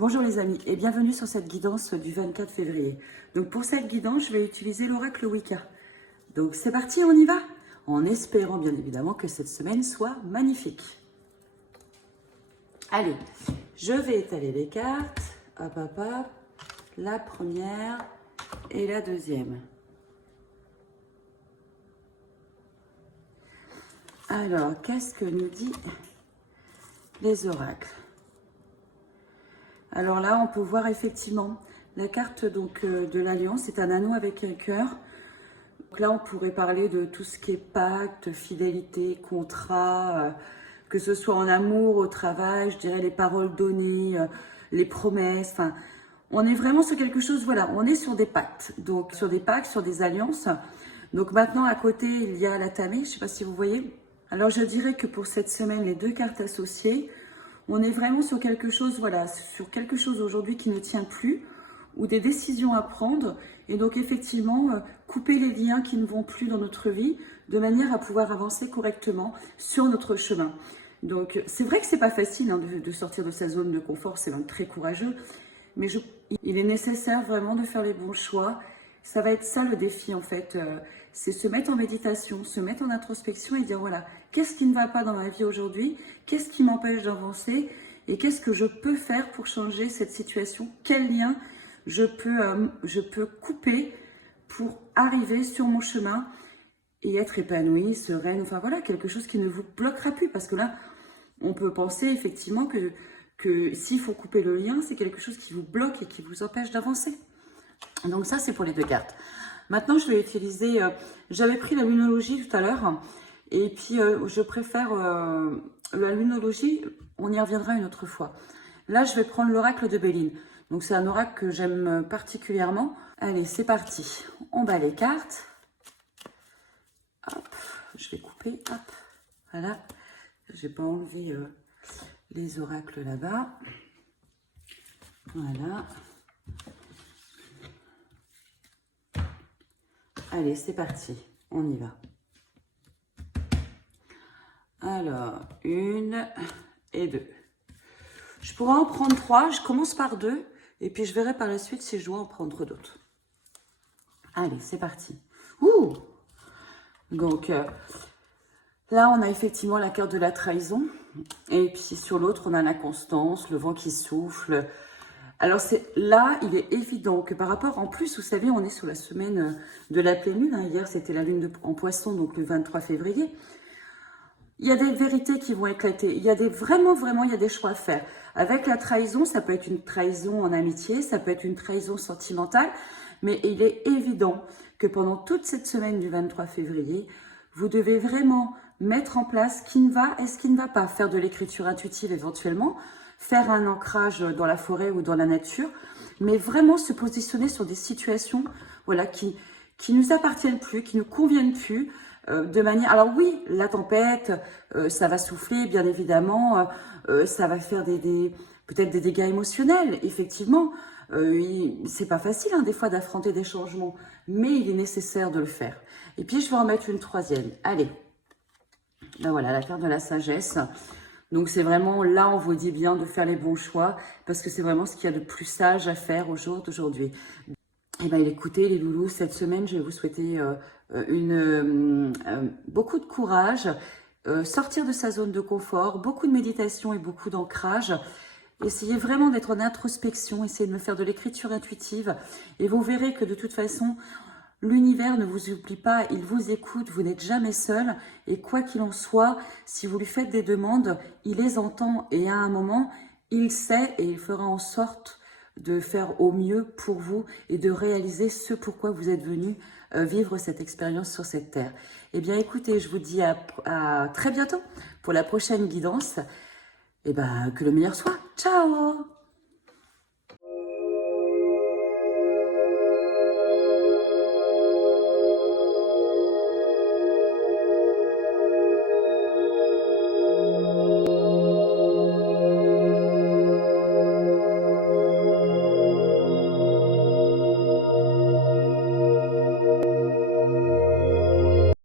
Bonjour les amis et bienvenue sur cette guidance du 24 février. Donc pour cette guidance, je vais utiliser l'oracle Wicca. Donc c'est parti, on y va? En espérant bien évidemment que cette semaine soit magnifique. Allez, je vais étaler les cartes. Hop, hop, hop. La première et la deuxième. Alors, qu'est-ce que nous dit les oracles? Alors là, on peut voir effectivement la carte donc, de l'Alliance. C'est un anneau avec un cœur. Donc là, on pourrait parler de tout ce qui est pacte, fidélité, contrat, que ce soit en amour, au travail, je dirais les paroles données, les promesses. Enfin, on est vraiment sur quelque chose, voilà, on est sur des pactes. Donc sur des pactes, sur des alliances. Donc maintenant, à côté, il y a la tamée, je ne sais pas si vous voyez. Alors je dirais que pour cette semaine, les deux cartes associées, on est vraiment sur quelque chose, voilà, sur quelque chose aujourd'hui qui ne tient plus, ou des décisions à prendre, et donc effectivement, couper les liens qui ne vont plus dans notre vie, de manière à pouvoir avancer correctement sur notre chemin. Donc c'est vrai que c'est pas facile hein, de sortir de sa zone de confort, c'est même très courageux, mais il est nécessaire vraiment de faire les bons choix. Ça va être ça le défi en fait, c'est se mettre en méditation, se mettre en introspection et dire voilà, qu'est-ce qui ne va pas dans ma vie aujourd'hui, qu'est-ce qui m'empêche d'avancer et qu'est-ce que je peux faire pour changer cette situation, quel lien je peux couper pour arriver sur mon chemin et être épanouie, sereine, enfin voilà, quelque chose qui ne vous bloquera plus parce que là, on peut penser effectivement que s'il faut couper le lien, c'est quelque chose qui vous bloque et qui vous empêche d'avancer. Donc ça, c'est pour les deux cartes. Maintenant, je vais utiliser... j'avais pris la lunologie tout à l'heure. Et puis, je préfère la lunologie. On y reviendra une autre fois. Là, je vais prendre l'oracle de Béline. Donc, c'est un oracle que j'aime particulièrement. Allez, c'est parti. On bat les cartes. Hop, je vais couper. Hop, voilà. Je n'ai pas enlevé les oracles là-bas. Voilà. Allez, c'est parti, on y va. Alors, 1 et 2. Je pourrais en prendre 3, je commence par 2, et puis je verrai par la suite si je dois en prendre d'autres. Allez, c'est parti. Ouh! Donc, là, on a effectivement la carte de la trahison, et puis sur l'autre, on a la constance, le vent qui souffle. Alors là, il est évident que par rapport, en plus, vous savez, on est sur la semaine de la pleine lune. Hein. Hier, c'était la lune en poisson, donc le 23 février. Il y a des vérités qui vont éclater. Il y a vraiment, il y a des choix à faire. Avec la trahison, ça peut être une trahison en amitié, ça peut être une trahison sentimentale. Mais il est évident que pendant toute cette semaine du 23 février, vous devez vraiment mettre en place ce qui ne va et ce qui ne va pas. Faire de l'écriture intuitive éventuellement, faire un ancrage dans la forêt ou dans la nature, mais vraiment se positionner sur des situations voilà, qui nous appartiennent plus, qui nous conviennent plus, de manière... Alors oui, la tempête, ça va souffler, bien évidemment, ça va faire peut-être des dégâts émotionnels, effectivement. C'est pas facile, hein, des fois, d'affronter des changements, mais il est nécessaire de le faire. Et puis, je vais en mettre une troisième. Allez, ben voilà, la carte de la sagesse. Donc, c'est vraiment, là, on vous dit bien de faire les bons choix, parce que c'est vraiment ce qu'il y a de plus sage à faire au jour d'aujourd'hui. Eh bien, écoutez, les loulous, cette semaine, je vais vous souhaiter beaucoup de courage, sortir de sa zone de confort, beaucoup de méditation et beaucoup d'ancrage. Essayez vraiment d'être en introspection, essayez de me faire de l'écriture intuitive, et vous verrez que de toute façon, l'univers ne vous oublie pas, il vous écoute, vous n'êtes jamais seul. Et quoi qu'il en soit, si vous lui faites des demandes, il les entend. Et à un moment, il sait et il fera en sorte de faire au mieux pour vous et de réaliser ce pourquoi vous êtes venu vivre cette expérience sur cette terre. Eh bien, écoutez, je vous dis à très bientôt pour la prochaine guidance. Et ben, que le meilleur soit. Ciao!